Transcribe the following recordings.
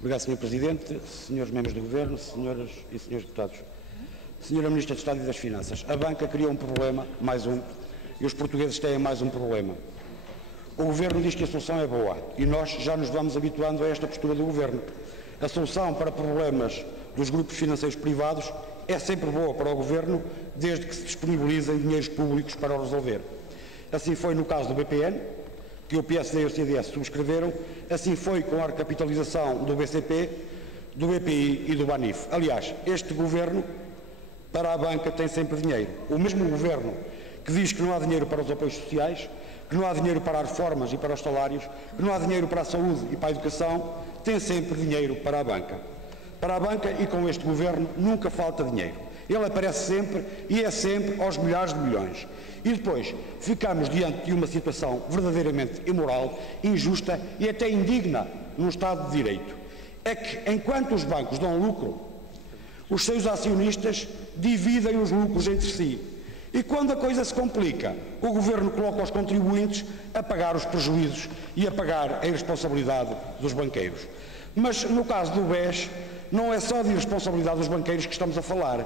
Obrigado, Sr. Presidente, Srs. Membros do Governo, Senhoras e Srs. Deputados. Sra. Ministra de Estado e das Finanças, a banca criou um problema, mais um, e os portugueses têm mais um problema. O Governo diz que a solução é boa e nós já nos vamos habituando a esta postura do Governo. A solução para problemas dos grupos financeiros privados é sempre boa para o Governo, desde que se disponibilizem dinheiros públicos para o resolver. Assim foi no caso do BPN, que o PSD e o CDS subscreveram, assim foi com a recapitalização do BCP, do BPI e do BANIF. Aliás, este Governo, para a banca, tem sempre dinheiro. O mesmo Governo que diz que não há dinheiro para os apoios sociais, que não há dinheiro para as reformas e para os salários, que não há dinheiro para a saúde e para a educação, tem sempre dinheiro para a banca. Para a banca e com este Governo nunca falta dinheiro. Ele aparece sempre e é sempre aos milhares de milhões. E depois ficamos diante de uma situação verdadeiramente imoral, injusta e até indigna num Estado de Direito. É que enquanto os bancos dão lucro, os seus acionistas dividem os lucros entre si. E quando a coisa se complica, o Governo coloca os contribuintes a pagar os prejuízos e a pagar a irresponsabilidade dos banqueiros. Mas no caso do BES, não é só de irresponsabilidade dos banqueiros que estamos a falar,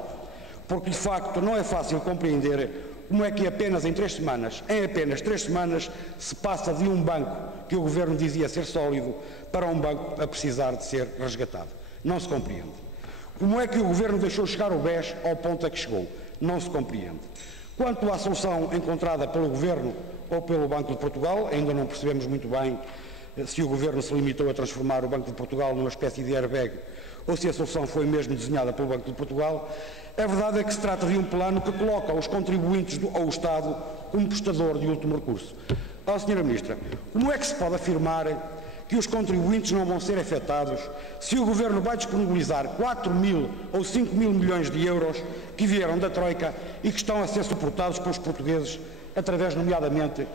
porque de facto não é fácil compreender como é que apenas em 3 semanas, em apenas 3 semanas, se passa de um banco que o Governo dizia ser sólido para um banco a precisar de ser resgatado. Não se compreende. Como é que o Governo deixou chegar o BES ao ponto a que chegou? Não se compreende. Quanto à solução encontrada pelo Governo ou pelo Banco de Portugal, ainda não percebemos muito bem se o Governo se limitou a transformar o Banco de Portugal numa espécie de airbag ou se a solução foi mesmo desenhada pelo Banco de Portugal. A verdade é que se trata de um plano que coloca os contribuintes ou o Estado como prestador de último recurso. Sra. Ministra, como é que se pode afirmar que os contribuintes não vão ser afetados se o Governo vai disponibilizar 4.000 ou 5.000 milhões de euros que vieram da Troika e que estão a ser suportados pelos portugueses através, nomeadamente,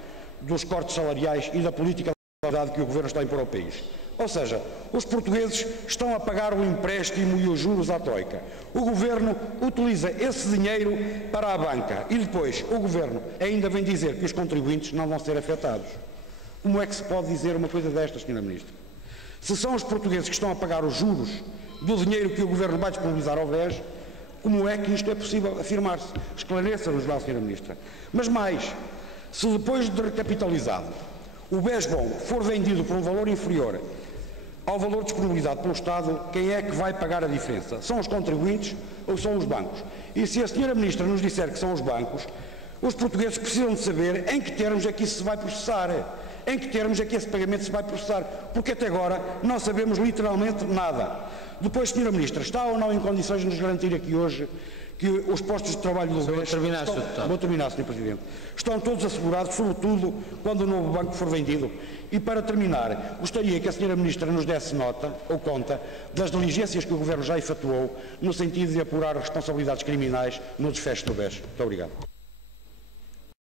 dos cortes salariais e da política de austeridade que o Governo está a impor ao país? Ou seja, os portugueses estão a pagar o empréstimo e os juros à Troika. O Governo utiliza esse dinheiro para a banca e depois o Governo ainda vem dizer que os contribuintes não vão ser afetados. Como é que se pode dizer uma coisa destas, Sra. Ministra? Se são os portugueses que estão a pagar os juros do dinheiro que o Governo vai disponibilizar ao BES, como é que isto é possível afirmar-se? Esclareça-nos lá, Sra. Ministra. Mas mais, se depois de recapitalizado o BES bom for vendido por um valor inferior ao valor disponibilizado pelo Estado, quem é que vai pagar a diferença? São os contribuintes ou são os bancos? E se a Sra. Ministra nos disser que são os bancos, os portugueses precisam de saber em que termos é que isso se vai processar. Em que termos é que esse pagamento se vai processar? Porque até agora não sabemos literalmente nada. Depois, Sra. Ministra, está ou não em condições de nos garantir aqui hoje que os postos de trabalho do BES... Vou terminar, Sr. Presidente. Estão todos assegurados, sobretudo quando o novo banco for vendido. E para terminar, gostaria que a Sra. Ministra nos desse nota, ou conta, das diligências que o Governo já efetuou no sentido de apurar responsabilidades criminais no desfecho do BES. Muito obrigado.